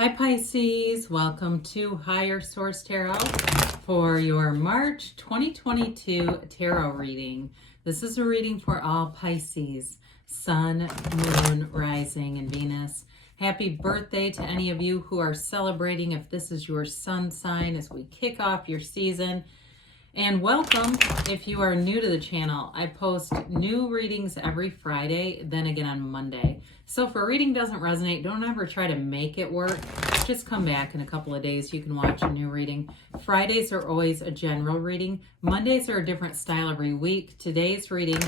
Hi Pisces, welcome to Higher Source Tarot for your March 2022 tarot reading. This is a reading for all Pisces, Sun, Moon, Rising, and Venus. Happy birthday to any of you who are celebrating if this is your sun sign as we kick off your season. And welcome if you are new to the channel. I post new readings every Friday, then again on Monday. So if a reading doesn't resonate, don't ever try to make it work. Just come back in a couple of days. You can watch a new reading. Fridays are always a general reading. Mondays are a different style every week. Today's reading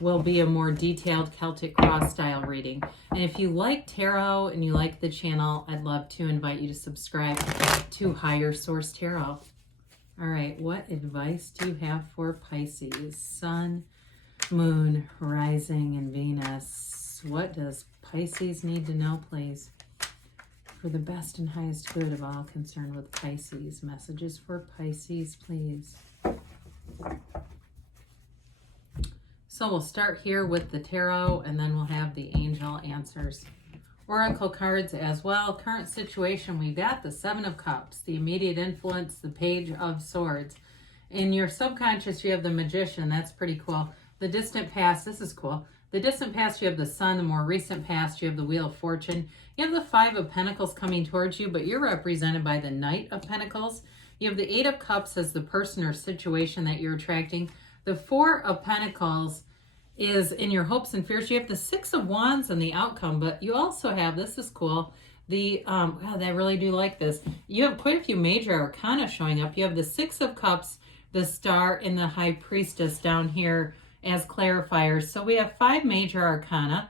will be a more detailed Celtic cross style reading. And if you like tarot and you like the channel, I'd love to invite you to subscribe to Higher Source Tarot. All right, what advice do you have for Pisces? Sun, Moon, Rising, and Venus. What does Pisces need to know, please? For the best and highest good of all concerned with Pisces. Messages for Pisces, please. So we'll start here with the tarot, and then we'll have the angel answers. Oracle cards as well. Current situation, we've got the Seven of Cups, the immediate influence, the Page of Swords. In your subconscious, you have the Magician. That's pretty cool. The distant past, this is cool. The distant past, you have the Sun. The more recent past, you have the Wheel of Fortune. You have the Five of Pentacles coming towards you, but you're represented by the Knight of Pentacles. You have the Eight of Cups as the person or situation that you're attracting. The Four of Pentacles is in your hopes and fears. You have the Six of Wands and the outcome, but you also have, this is cool, the, wow, I really do like this. You have quite a few major arcana showing up. You have the Six of Cups, the Star, and the High Priestess down here as clarifiers. So we have 5 major arcana.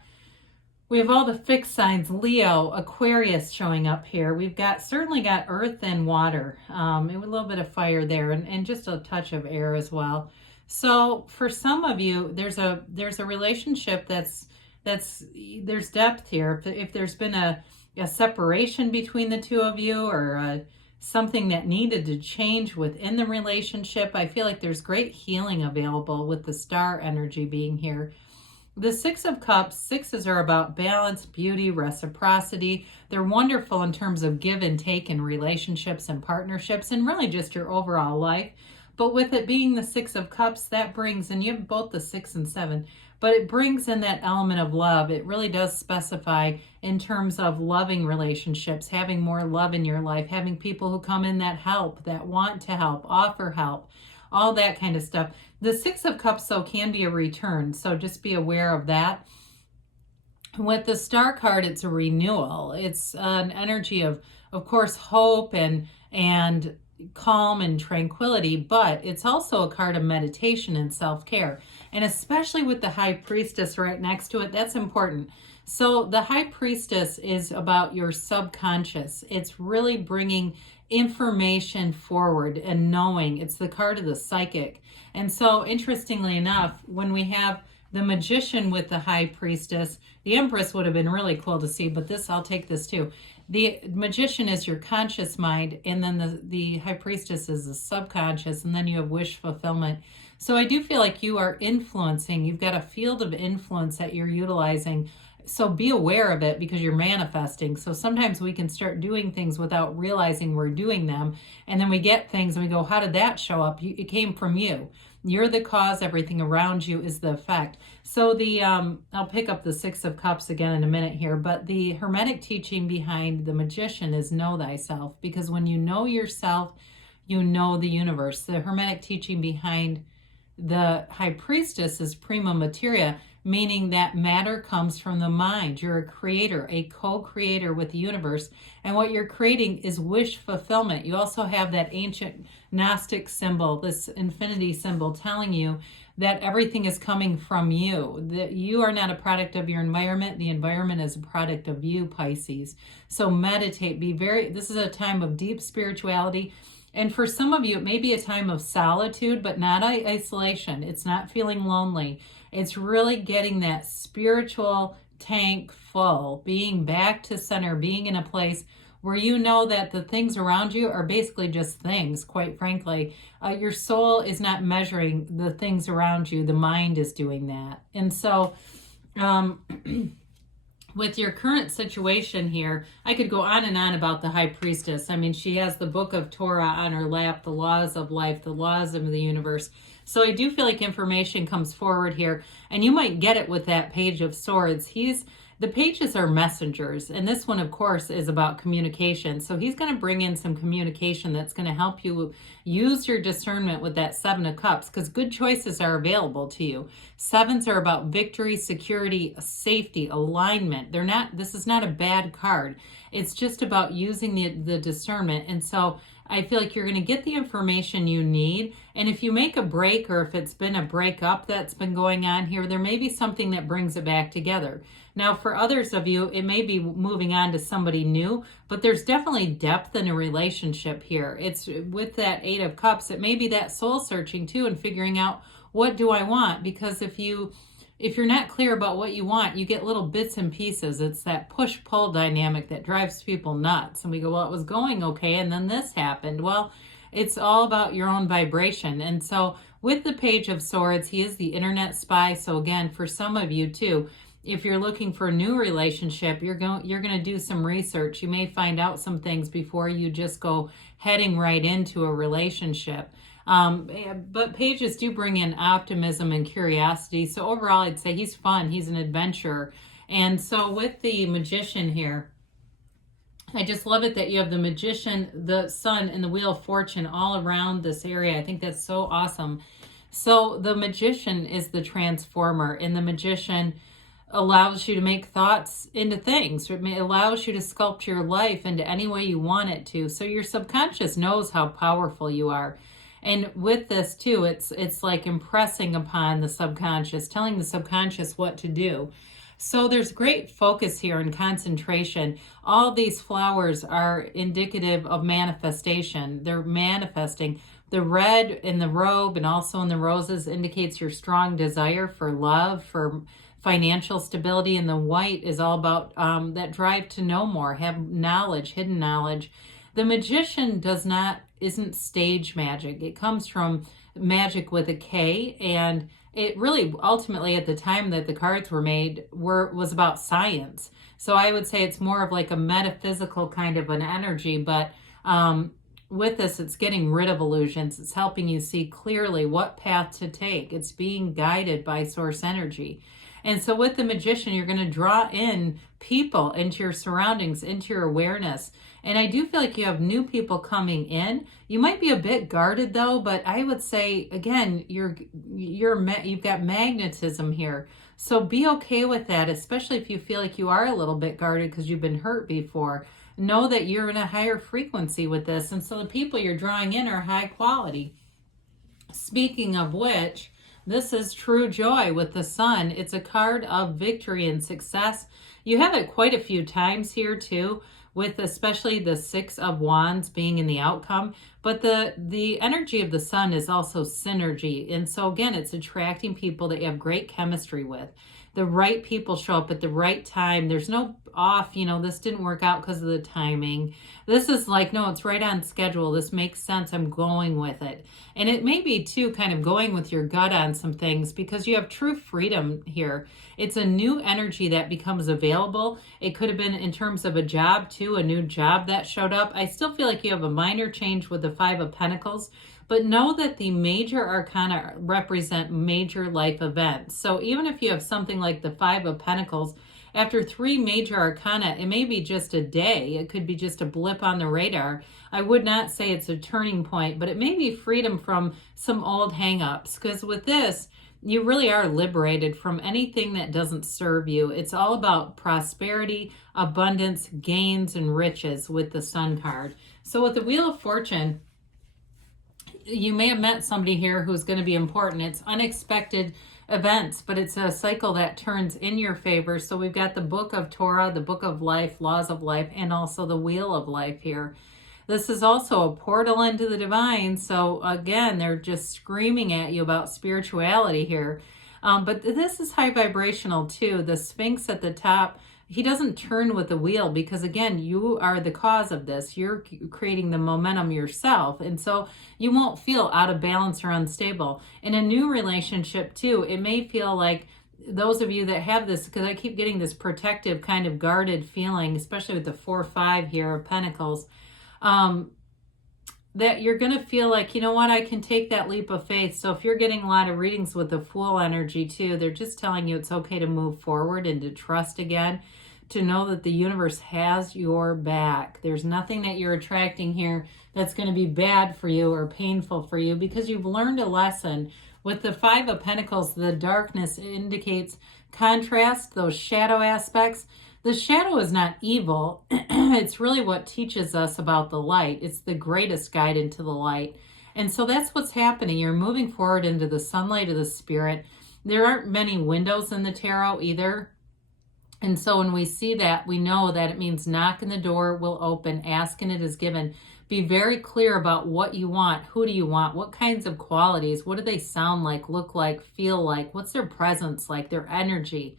We have all the fixed signs, Leo, Aquarius showing up here. We've got, certainly got earth and water, and a little bit of fire there, and just a touch of air as well. So for some of you, there's a relationship there's depth here. If there's been a separation between the two of you, or something that needed to change within the relationship, I feel like there's great healing available with the Star energy being here. The Six of Cups, sixes are about balance, beauty, reciprocity. They're wonderful in terms of give and take in relationships and partnerships, and really just your overall life. But with it being the Six of Cups, that brings, and you have both the 6 and 7, but it brings in that element of love. It really does specify in terms of loving relationships, having more love in your life, having people who come in that help, that want to help, offer help, all that kind of stuff. The Six of Cups, though, can be a return, so just be aware of that. With the Star card, it's a renewal. It's an energy of course, hope and calm and tranquility, but it's also a card of meditation and self-care. And especially with the High Priestess right next to it, that's important. So the High Priestess is about your subconscious. It's really bringing information forward and knowing. It's the card of the psychic. And so interestingly enough, when we have the Magician with the High Priestess, the Empress would have been really cool to see, but I'll take this too. The Magician is your conscious mind, and then the High Priestess is the subconscious, and then you have wish fulfillment. So I do feel like you are influencing. You've got a field of influence that you're utilizing. So be aware of it because you're manifesting. So sometimes we can start doing things without realizing we're doing them. And then we get things and we go, how did that show up? It came from you. You're the cause. Everything around you is the effect. So I'll pick up the Six of Cups again in a minute here, but the Hermetic teaching behind the Magician is know thyself, because when you know yourself, you know the universe. The Hermetic teaching behind the High Priestess is prima materia, meaning that matter comes from the mind. You're a creator, a co-creator with the universe, and what you're creating is wish fulfillment. You also have that ancient Gnostic symbol, this infinity symbol, telling you that everything is coming from you, that you are not a product of your environment. The environment is a product of you, Pisces. So meditate, this is a time of deep spirituality. And for some of you, it may be a time of solitude, but not isolation. It's not feeling lonely. It's really getting that spiritual tank full, being back to center, being in a place where you know that the things around you are basically just things, quite frankly. Your soul is not measuring the things around you. The mind is doing that. And so with with your current situation here, I could go on and on about the High Priestess. I mean, she has the book of Torah on her lap, the laws of life, the laws of the universe. So I do feel like information comes forward here, and you might get it with that Page of Swords. The pages are messengers, and this one, of course, is about communication. So he's going to bring in some communication that's going to help you use your discernment with that Seven of Cups, because good choices are available to you. Sevens are about victory, security, safety, alignment. This is not a bad card. It's just about using the discernment. And so I feel like you're going to get the information you need. And if you make a break, or if it's been a breakup that's been going on here, there may be something that brings it back together. Now, for others of you, it may be moving on to somebody new, but there's definitely depth in a relationship here. It's with that Eight of Cups, it may be that soul searching too, and figuring out, what do I want? Because if you're not clear about what you want, you get little bits and pieces. It's that push-pull dynamic that drives people nuts. And we go, well, it was going okay, and then this happened. Well, it's all about your own vibration. And so with the Page of Swords, he is the internet spy. So again, for some of you too, if you're looking for a new relationship, you're going to do some research. You may find out some things before you just go heading right into a relationship. But pages do bring in optimism and curiosity. So overall, I'd say he's fun. He's an adventurer. And so with the Magician here, I just love it that you have the Magician, the Sun, and the Wheel of Fortune all around this area. I think that's so awesome. So the Magician is the transformer, and the Magician allows you to make thoughts into things. It allows you to sculpt your life into any way you want it to. So your subconscious knows how powerful you are. And with this too, it's like impressing upon the subconscious, telling the subconscious what to do. So there's great focus here and concentration. All these flowers are indicative of manifestation. They're manifesting. The red in the robe and also in the roses indicates your strong desire for love, for financial stability, and the white is all about that drive to know more, have knowledge, hidden knowledge. The Magician isn't stage magic. It comes from magic with a K, and it really ultimately at the time that the cards were made was about science. So I would say it's more of like a metaphysical kind of an energy, but with this, it's getting rid of illusions. It's helping you see clearly what path to take. It's being guided by source energy. And so with the Magician, you're going to draw in people into your surroundings, into your awareness. And I do feel like you have new people coming in. You might be a bit guarded though, but I would say, again, you've got magnetism here. So be okay with that, especially if you feel like you are a little bit guarded because you've been hurt before. Know that you're in a higher frequency with this. And so the people you're drawing in are high quality. Speaking of which, this is True Joy with the Sun. It's a card of victory and success. You have it quite a few times here too, with especially the Six of Wands being in the outcome. But the energy of the Sun is also synergy. And so again, it's attracting people that you have great chemistry with. The right people show up at the right time. There's no off, this didn't work out because of the timing. This is like, no, it's right on schedule. This makes sense. I'm going with it. And it may be too kind of going with your gut on some things because you have true freedom here. It's a new energy that becomes available. It could have been in terms of a job too, a new job that showed up. I still feel like you have a minor change with the Five of Pentacles. But know that the major arcana represent major life events. So even if you have something like the Five of Pentacles, after 3 major arcana, it may be just a day. It could be just a blip on the radar. I would not say it's a turning point, but it may be freedom from some old hang-ups. Because with this, you really are liberated from anything that doesn't serve you. It's all about prosperity, abundance, gains, and riches with the Sun card. So with the Wheel of Fortune, you may have met somebody here who's going to be important. It's unexpected events, but it's a cycle that turns in your favor. So we've got the Book of Torah, the Book of Life, Laws of Life, and also the Wheel of Life here. This is also a portal into the divine. So again, they're just screaming at you about spirituality here. But this is high vibrational too. The Sphinx at the top, he doesn't turn with the wheel because, again, you are the cause of this. You're creating the momentum yourself. And so you won't feel out of balance or unstable. In a new relationship, too, it may feel like those of you that have this, because I keep getting this protective kind of guarded feeling, especially with the 4-5 here of Pentacles, that you're going to feel like, you know what, I can take that leap of faith. So if you're getting a lot of readings with the Fool energy too, they're just telling you it's okay to move forward and to trust again, to know that the universe has your back. There's nothing that you're attracting here that's going to be bad for you or painful for you, because you've learned a lesson. With the 5 of Pentacles, the darkness indicates contrast, those shadow aspects. The shadow is not evil. It's really what teaches us about the light. It's the greatest guide into the light. And so that's what's happening. You're moving forward into the sunlight of the spirit. There aren't many windows in the tarot either. And so when we see that, we know that it means knock and the door will open, ask and it is given. Be very clear about what you want. Who do you want? What kinds of qualities? What do they sound like, look like, feel like? What's their presence like, their energy?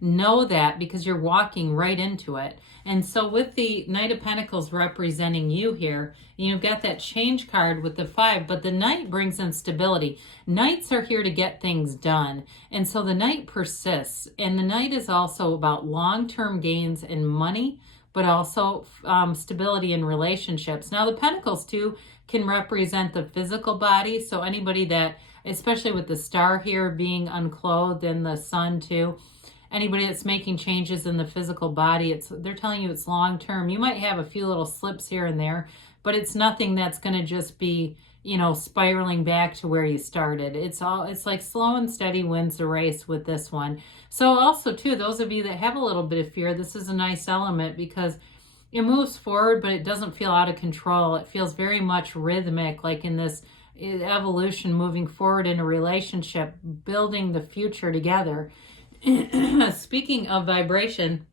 Know that, because you're walking right into it. And so with the Knight of Pentacles representing you here, you've got that change card with the 5, but the Knight brings in stability. Knights are here to get things done. And so the Knight persists. And the Knight is also about long-term gains in money, but also stability in relationships. Now the Pentacles too can represent the physical body. So anybody that, especially with the star here being unclothed and the sun too, anybody that's making changes in the physical body, they're telling you it's long term. You might have a few little slips here and there, but it's nothing that's going to just be, you know, spiraling back to where you started. It's like slow and steady wins the race with this one. So also too, those of you that have a little bit of fear, this is a nice element because it moves forward, but it doesn't feel out of control. It feels very much rhythmic, like in this evolution, moving forward in a relationship, building the future together. Speaking of vibration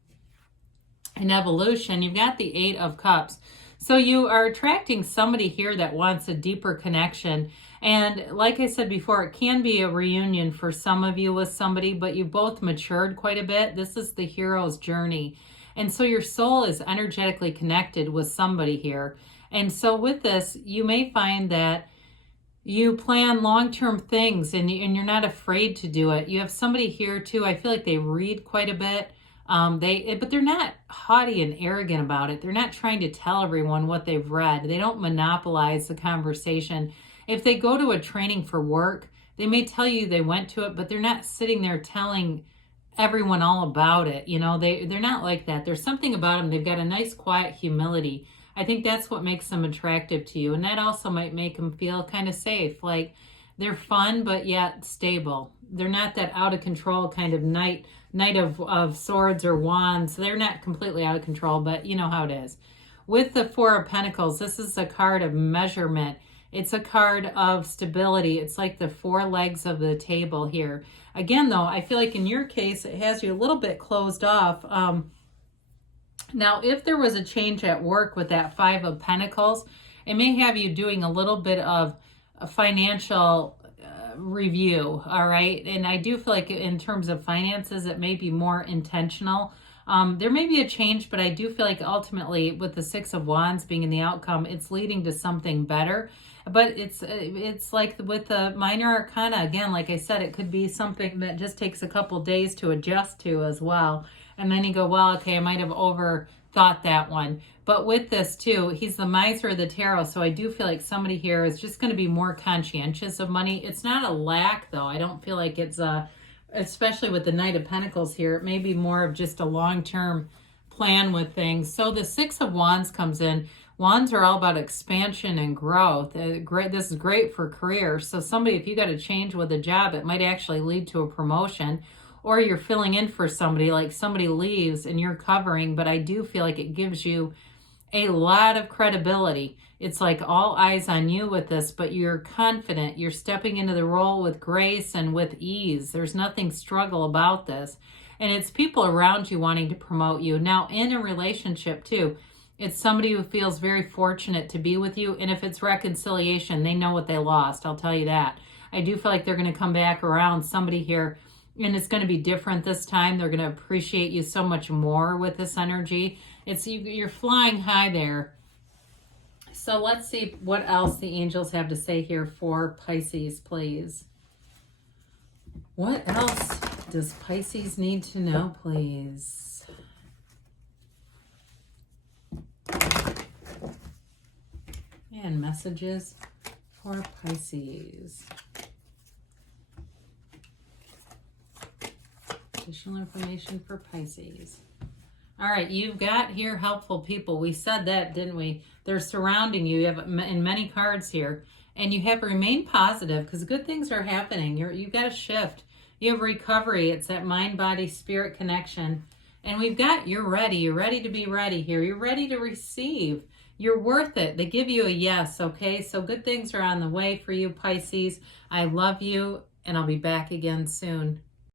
and evolution, you've got the 8 of Cups. So you are attracting somebody here that wants a deeper connection. And like I said before, it can be a reunion for some of you with somebody, but you both matured quite a bit. This is the hero's journey. And so your soul is energetically connected with somebody here. And so with this, you may find that you plan long-term things and you're not afraid to do it. You have somebody here too, I feel like they read quite a bit. But they're not haughty and arrogant about it. They're not trying to tell everyone what they've read. They don't monopolize the conversation. If they go to a training for work, they may tell you they went to it, but they're not sitting there telling everyone all about it. You know, they're not like that. There's something about them. They've got a nice, quiet humility. I think that's what makes them attractive to you. And that also might make them feel kind of safe. Like they're fun, but yet stable. They're not that out of control kind of knight of swords or wands. They're not completely out of control, but you know how it is. With the 4 of Pentacles, this is a card of measurement. It's a card of stability. It's like the 4 legs of the table here. Again, though, I feel like in your case, it has you a little bit closed off. Now, if there was a change at work with that 5 of Pentacles, it may have you doing a little bit of a financial review, all right? And I do feel like in terms of finances, it may be more intentional. There may be a change, but I do feel like ultimately with the 6 of Wands being in the outcome, it's leading to something better. But it's like with the minor arcana, again, like I said, it could be something that just takes a couple days to adjust to as well. And then you go, well, okay, I might have overthought that one. But with this too, he's the miser of the tarot. So I do feel like somebody here is just going to be more conscientious of money. It's not a lack though. I don't feel like it's especially with the Knight of Pentacles here, it may be more of just a long-term plan with things. So the 6 of Wands comes in. Wands are all about expansion and growth. This is great for career. So somebody, if you got to change with a job, it might actually lead to a promotion. Or you're filling in for somebody, like somebody leaves and you're covering, but I do feel like it gives you a lot of credibility. It's like all eyes on you with this, but you're confident. You're stepping into the role with grace and with ease. There's nothing struggle about this. And it's people around you wanting to promote you. Now, in a relationship too, it's somebody who feels very fortunate to be with you. And if it's reconciliation, they know what they lost. I'll tell you that. I do feel like they're going to come back around somebody here. And it's going to be different this time. They're going to appreciate you so much more with this energy. You're flying high there. So let's see what else the angels have to say here for Pisces, please. What else does Pisces need to know, please? And messages for Pisces. Additional information for Pisces. All right, you've got here helpful people. We said that, didn't we? They're surrounding you. You have in many cards here. And you have remain positive because good things are happening. You've got a shift. You have recovery. It's that mind, body, spirit connection. And we've got you're ready. You're ready to be ready here. You're ready to receive. You're worth it. They give you a yes, okay? So good things are on the way for you, Pisces. I love you, and I'll be back again soon.